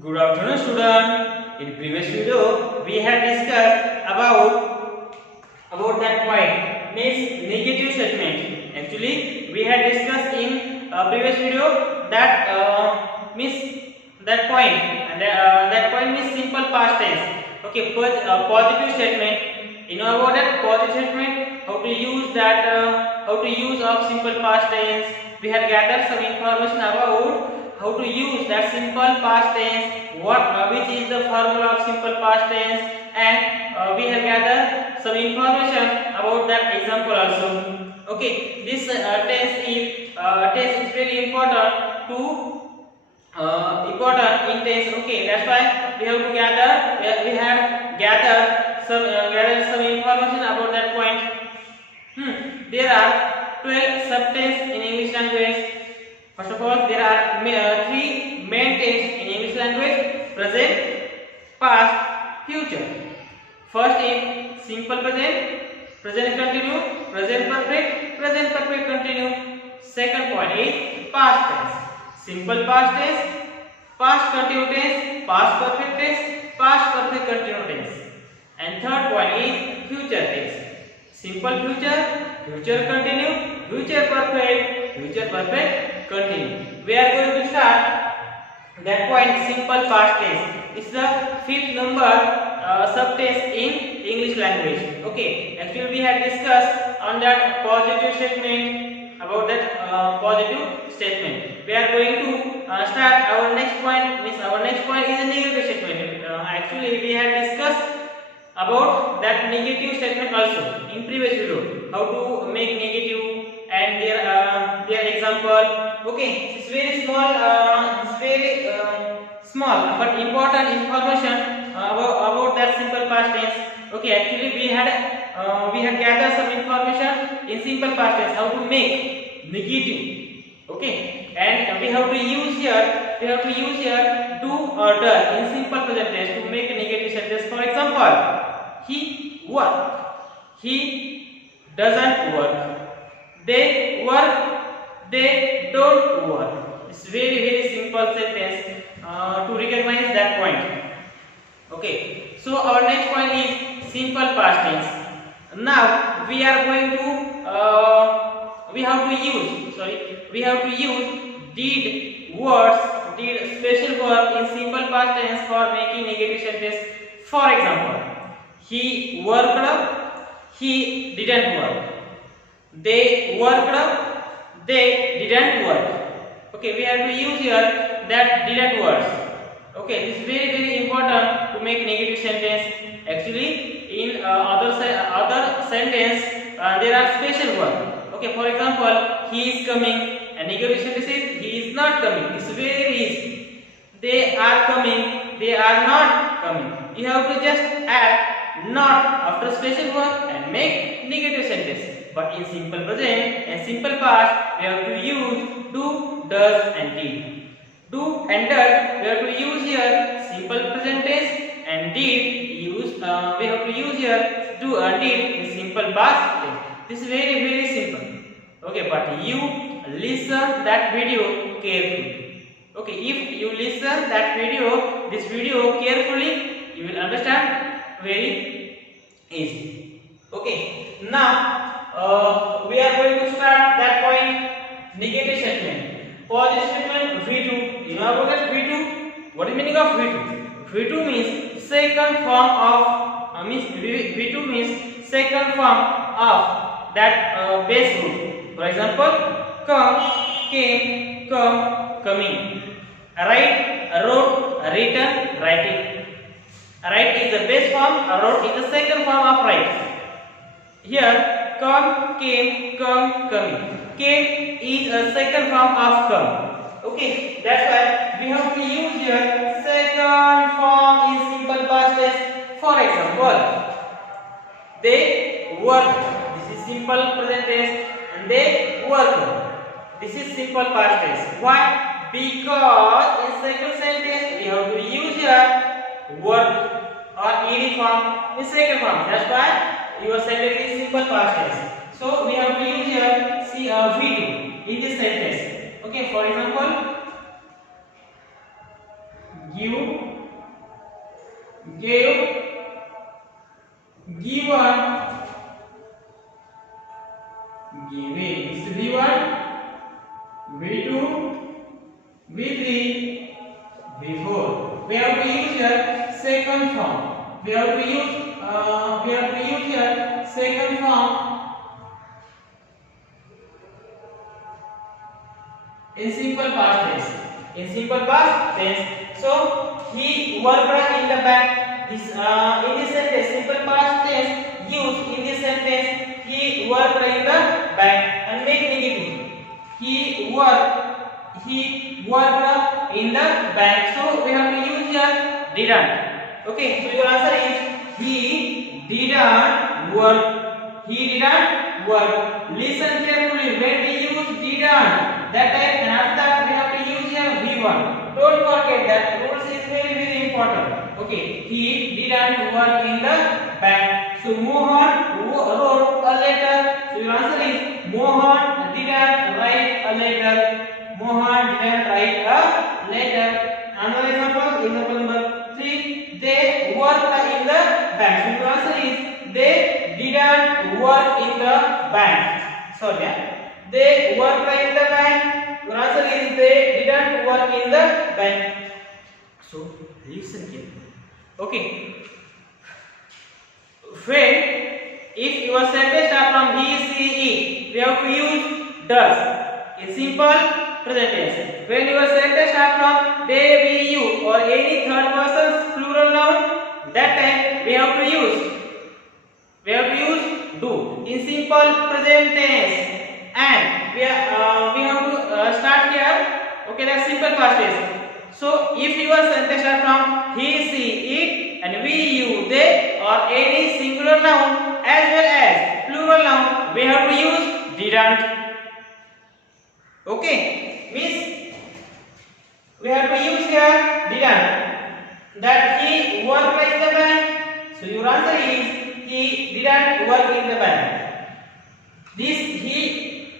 Good afternoon, student. In previous video, we had discussed about that point, means negative statement. Actually, we had discussed in previous video that means that point, and that point means simple past tense. Okay, positive statement. You know about that positive statement? How to use that? How to use of simple past tense? We have gathered some information about how to use that simple past tense, which is the formula of simple past tense, and we have gathered some information about that example also. Okay, this tense is very important to important in tense. Okay, that's why we have to gathered some information about that point. There are 12 subtense in English language. First of all, there are three main tense in English language: present, past, future. First is simple present, present continue, present perfect continue. Second point is past tense, simple past tense, past continue tense, past perfect tense, past perfect continue tense. And third point is future tense, simple future, future continue, future perfect continue. We are going to start that point, simple past tense. It's the fifth number subtense in English language. Okay, actually we had discussed on that positive statement, about that positive statement. We are going to start our next point. Means our next point is a negative statement. Actually we had discussed about that negative statement also in previous video, how to make negative and their example. Okay, it's very small but important information about that simple past tense. Okay, actually we had gathered some information in simple past tense, how to make negative. Okay, and we have to use here do or does in simple present tense to make a negative sentence. For example, he work, he doesn't work, they work, they don't work. It's very simple sentence to recognize that point. Okay, so our next point is simple past tense. Now we are going to we have to use did words, did special verb in simple past tense for making negative sentence. For example, he worked, he didn't work. They worked, they didn't work. Okay, we have to use here that didn't words. Okay, this is very important to make negative sentence. Actually, in other sentence there are special words. Okay, for example, he is coming, and negative sentence is he is not coming. It's very easy. They are coming, they are not coming. You have to just add not after special verb and make negative sentence. But in simple present and simple past, we have to use do, does, and did. Do and does we have to use here simple present tense, and did we have to use here do and did in simple past tense. This is very simple. Okay, but you listen that video carefully. Okay, if you listen this video carefully, you will understand very easy. Okay, now we are going to start that point, negative statement. Positive statement V2. You know about that V2? What is meaning of V2? V2 means second form of V2 means second form of that base root. For example, come, came, come, coming. Write, wrote, written, writing. Write is the base form, wrote is the second form of write. Here, come, came, come, coming. Came is a second form of come. Okay, that's why we have to use here second form in simple past tense. For example, they worked. This is simple present tense, and they worked. This is simple past tense. Why? Because in second sentence we have to use here work or ed form in second form. That's why your sentence is simple past tense. So we have to use here V2 in this sentence. Okay, for example, give gave, given, giving. This is V1, V2, V3, V4. We have to use here second form. We have to use here second form in simple past tense. In simple past tense. So he worked in the bank. This in this sentence, simple past tense used in this sentence. He worked in the bank and make negative. He worked in the bank. So we have to use here didn't. Okay. So your answer is he didn't work. He didn't work. Listen carefully. When we use didn't, that time and after that we have to use here V1. Don't forget that rules is very very important. Okay. He didn't work in the bank. So Mohan wrote a letter. So your answer is Mohan didn't write a letter. Mohan didn't write a letter. Another example number 3. They worked in the bank. So your answer is they didn't work in the bank. Sorry, they worked in the bank. Your answer is they didn't work in the bank. So listen carefully. Okay. When if your sentence start from he, she, it, we have to use does in simple present tense. When your sentence start from they, we, you or any third person plural noun, that time we have to use do in simple present tense. And we have to start here. Okay, that's simple past tense. So if your sentence start from he, she, it and we, you, they or any singular noun as well as plural noun, we have to use didn't. Okay, means we have to use here didn't. That he worked in the bank. So your answer is he didn't work in the bank. This he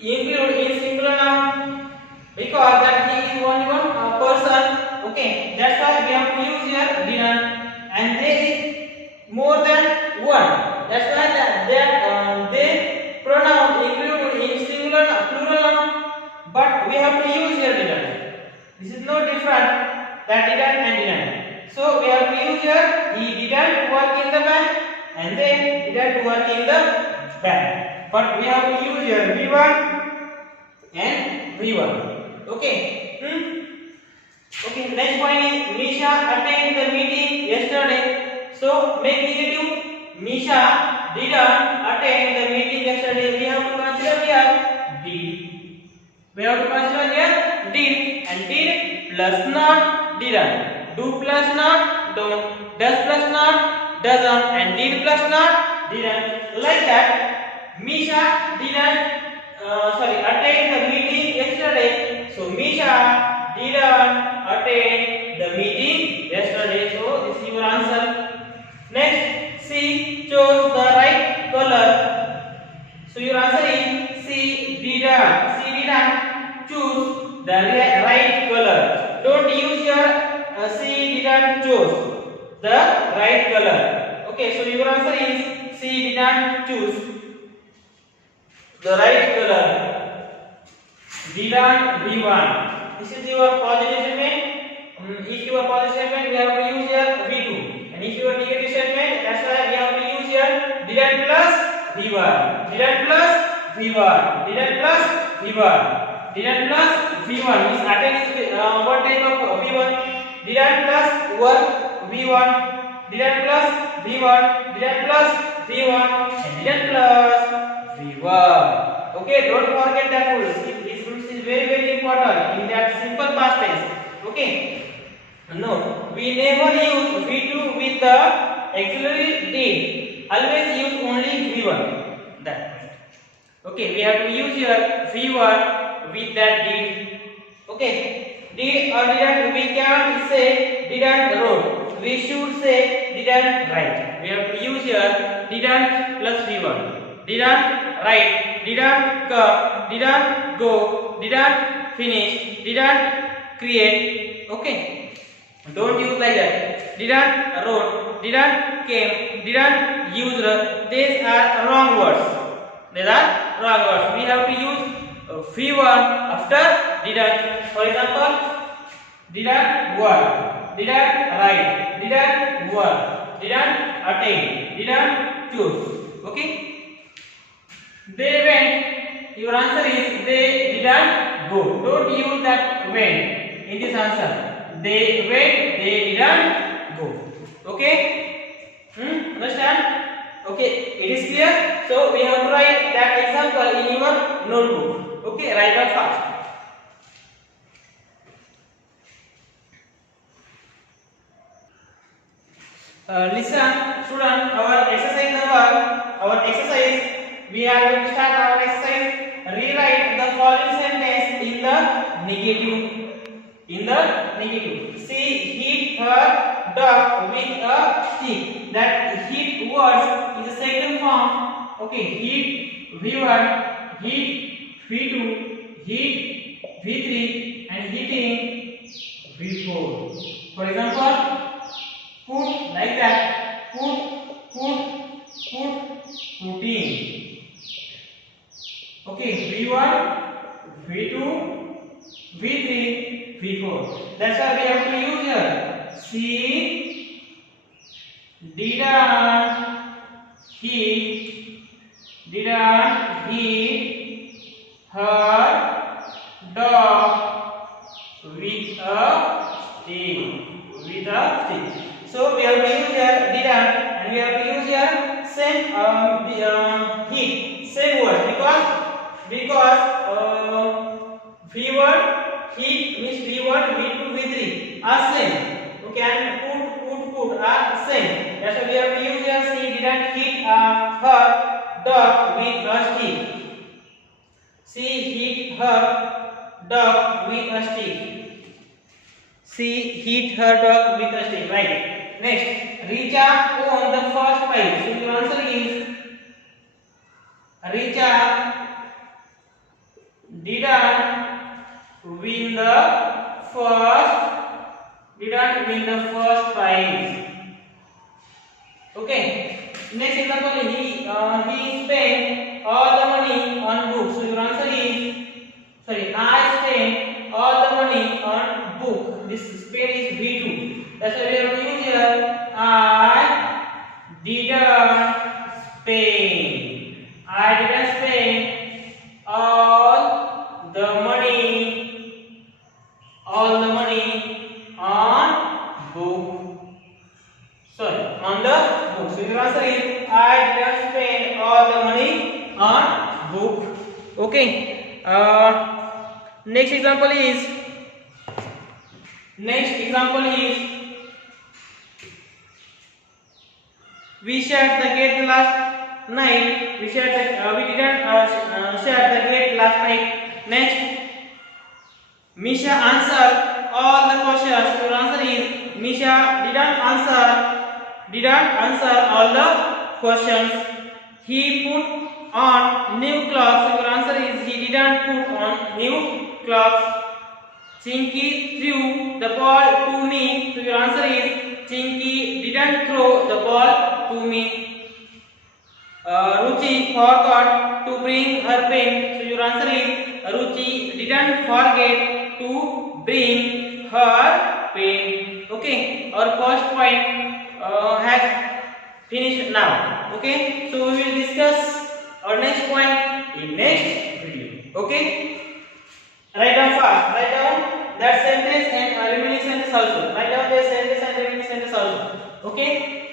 include in singular noun because that he is only one person. Okay, that's why we have to use here didn't. And there is more than one. That's why they pronoun included in singular plural noun. But we have to use here didn't. This is no different than didn't and didn't. So we have to use here he didn't work in the bank and then didn't work in the bank. But we have to use here V1 and V1. Okay. Okay. Next point is Misha attended the meeting yesterday. So make negative. Misha didn't attend the meeting yesterday. We have to consider here did. We have to consider here did and did plus not didn't. Do plus not don't. Does plus not doesn't and did plus not didn't. Like that, Misha didn't attend the meeting yesterday. So Misha didn't attend the meeting yesterday. So this is your answer. Next, she chose the right color. So your answer is she didn't choose the right color. Don't use your she didn't choose the right color. Okay, so your answer is she didn't choose the right color. Didn't V1. This is your positive statement. If your positive statement, we have to use here V2. And if your negative statement, that's why we have to use here didn't plus V1. Didn't plus V1. Didn't plus V1. Didn't plus V1 means attend is what type of V1? Didn't plus work V1. Didn't plus V1. Didn't plus V1 and didn't plus V1. Okay, don't forget that rules. This rules is very very important in that simple past tense. Okay. No, we never use V2 with the auxiliary did. Always use only V1. That. Okay, we have to use here V1 with that did. Okay, did or didn't we can't say didn't wrote. We should say didn't write. We have to use here didn't plus V1. Didn't write, didn't come, didn't go, didn't finish, didn't create. Okay. Don't use like that. Didn't wrote, didn't came, didn't used. These are wrong words. These are wrong words. We have to use V1 after didn't. For example, didn't work, didn't write, didn't work, didn't attain, didn't choose. Okay? They went. Your answer is they didn't go. Don't use that went in this answer. They went, they didn't go. Okay? Understand? Okay, it is clear. So we have to write that example in your notebook. Okay, write down fast. Listen, student. Our exercise. We are going to start our exercise. Rewrite the following sentence in the negative. She hit her dog with a stick. That hit words is the second form. Okay, hit V1, hit V2, hit V3, and hitting V4. For example, put like that. Putting. Okay, V1, V2, V3, V4. That's why we have to use here. She didn't hit her dog with a stick. So we have to use here didn't, and we have to use here same hit, same word, because V1 hit means V1, V2, V3 are same. Okay, and put are same. That's why we have to use here. She didn't hit her dog with a stick. She hit her dog with a stick. She hit her dog with a stick. Right. Next, Richa won the first prize. So your answer is Richa didn't win the first prize. Okay. Next example, he spent all the money on books. So your answer is I spent all the money on book. This spend is V2. That's why we have to use here. I didn't spend all the money on book. On the book. So your answer is I didn't spend all the money on book. Okay. Next example is we shut the gate last night. We didn't shut the gate last night. Next, Misha answered all the questions. Your answer is Misha didn't answer all the questions. He put on new clothes. Your answer is he didn't put on new clothes. Chinky threw the ball to me. So your answer is Chinky didn't throw the ball to me. Ruchi forgot to bring her pen. So your answer is Ruchi didn't forget to bring her pen. Okay, our first point has finished now. Okay, so we will discuss our next point in next video. Okay. Write down fast. Write down that sentence and remaining sentence also. Write down the sentence and remaining sentence also. Okay.